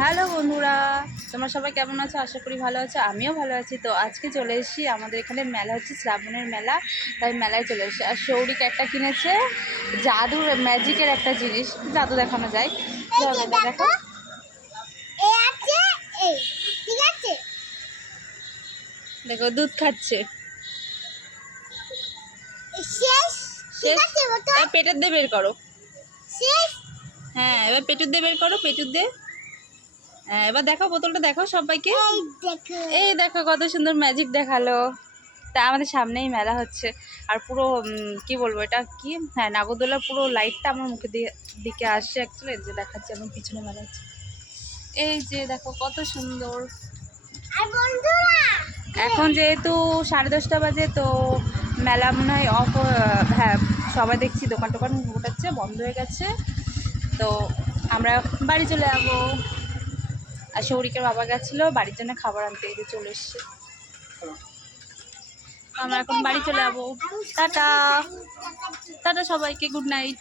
Hello বন্ধুরা, তোমরা সবাই কেমন আছো? আশা করি ভালো আছো, আমিও ভালো আছি। তো আজকে চলে এসেছি, আমাদের এখানে মেলা হচ্ছে, শ্রাবণের মেলা, তাই মেলায় চলে এসেছি। আর সৌরিক একটা কিনেছে জাদুর ম্যাজিকের একটা জিনিস, জাদু দেখানো যায়। দেখো দেখো দুধ খাচ্ছে। পেটের দিয়ে বের করো। হ্যাঁ, এবার পেটুর দিয়ে বের করো, পেটুর দিয়ে। হ্যাঁ, এবার দেখো বোতলটা, দেখো সবাইকে। এই দেখো কত সুন্দর ম্যাজিক দেখালো। তা আমাদের সামনেই মেলা হচ্ছে। আর পুরো কি বলবো, এটা কি, হ্যাঁ নাগরদোলার পুরো লাইটটা আমার মুখের দিকে আসছে। অ্যাকচুয়ালি যে দেখাচ্ছে, আমার পিছনে মেলা হচ্ছে। এই যে দেখো কত সুন্দর। এখন যেহেতু 10:30 বাজে, তো মেলা মনে হয় অফ। হ্যাঁ, সবাই দেখছি দোকান টোকান গোটাচ্ছে, বন্ধ হয়ে গেছে। তো আমরা বাড়ি চলে যাবো। আর সৌরিকের বাবা গেছিলো বাড়ির জন্য খাবার আনতে, এই যে চলে এসছে। আমরা এখন বাড়ি চলে যাবো। টাটা টাটা সবাইকে, গুড নাইট।